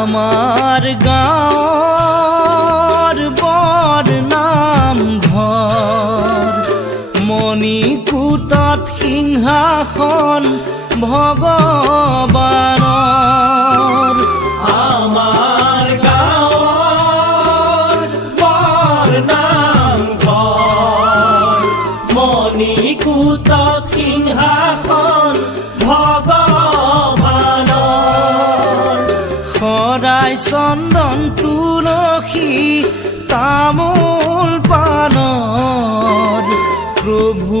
আমাৰ গাঁৱৰ বৰ নামঘৰ মণিকূটত সিংহাসন ভগৱানৰ আমাৰ গাঁৱৰ বৰ নামঘৰ মণিকূটত সিংহাসন ভগৱানৰ শৰাই চন্দন তুলসী তামোল পাণৰ প্ৰভু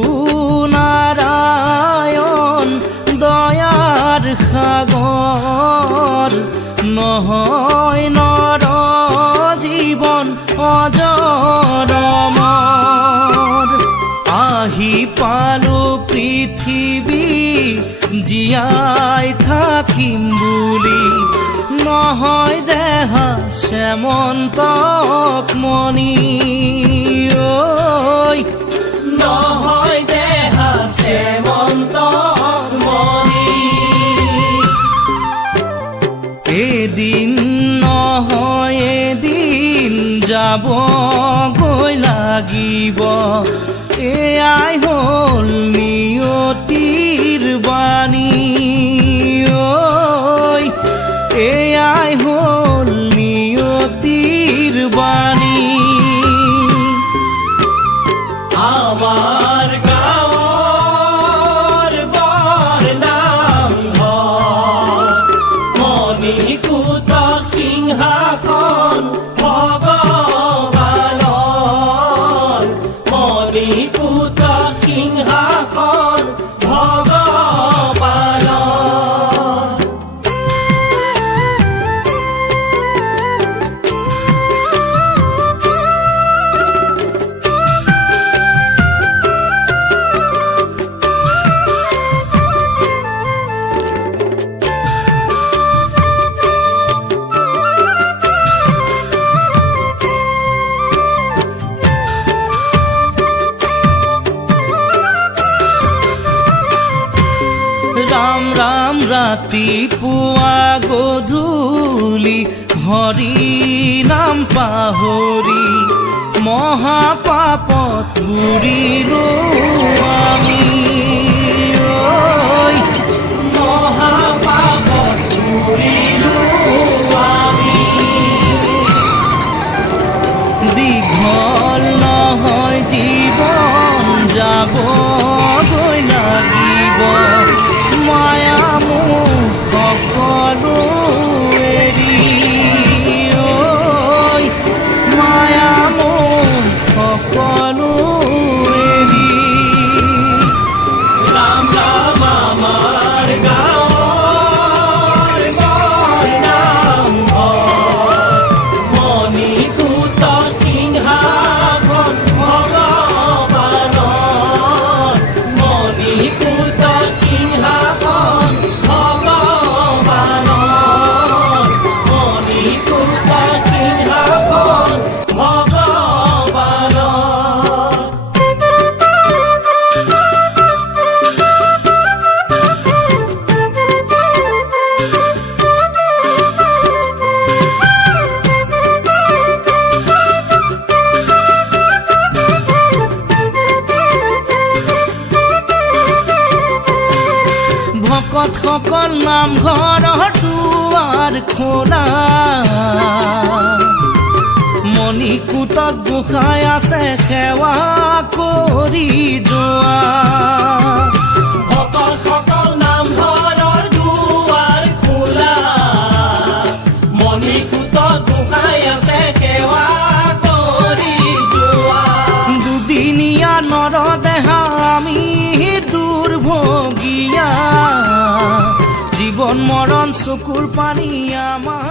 নাৰায়ণ দয়াৰ সাগৰ নহয় নৰ জীৱন অজৰমৰ আহি পালো পৃথিৱী জীয়াই থাকিম বুলি নহয় দেহা শ্যামন্তক মণি ঐ নহয় দেহা শ্যামন্তক মণি এদিন নহয় এদিন যাবগৈ লাগিব এয়াই হ'ল নিয়তিৰ বাণী ঐ এয়াই হ'ল নিয়তিৰ বাণী আমাৰ গাঁৱৰ বৰ নামঘৰ মণিকূটত সিংহাসন ভগৱানৰ মণিকূটত সিংহাসন ভগৱানৰ ৰাম ৰাম ৰাতিপুৱা গধূলি হৰি নাম পাহৰি মহাপাপত বুৰিলো আমি ঐ মহাপাপত বুৰিলো আমি দীঘল নহয় জীৱন যাবগৈ লাগিব মায়া মোহ সকলো এৰি ঐ মায়া মোহ সকলো এৰি ৰাম ৰাম আমাৰ গাঁৱৰ বৰ নামঘৰ মণিকূটত সিংহাসন ভগৱানৰ মণিকূটত সিংহাসন ভগৱানৰ মণিকূটত সিংহাসন ভগৱানৰ ভকতসকল নামঘৰৰ দুৱাৰ খোলা মণিকূটত গোসাঁই আছে সেৱা কৰি যোৱা ভকতসকল নামঘৰৰ দুৱাৰ খোলা মণিকূটত গোসাঁই আছে সেৱা কৰি যোৱা দুদিনীয়া নৰদেহা আমি দুৰ্ভগীয়া জীৱন মৰণ চকুৰ পানী আমাৰ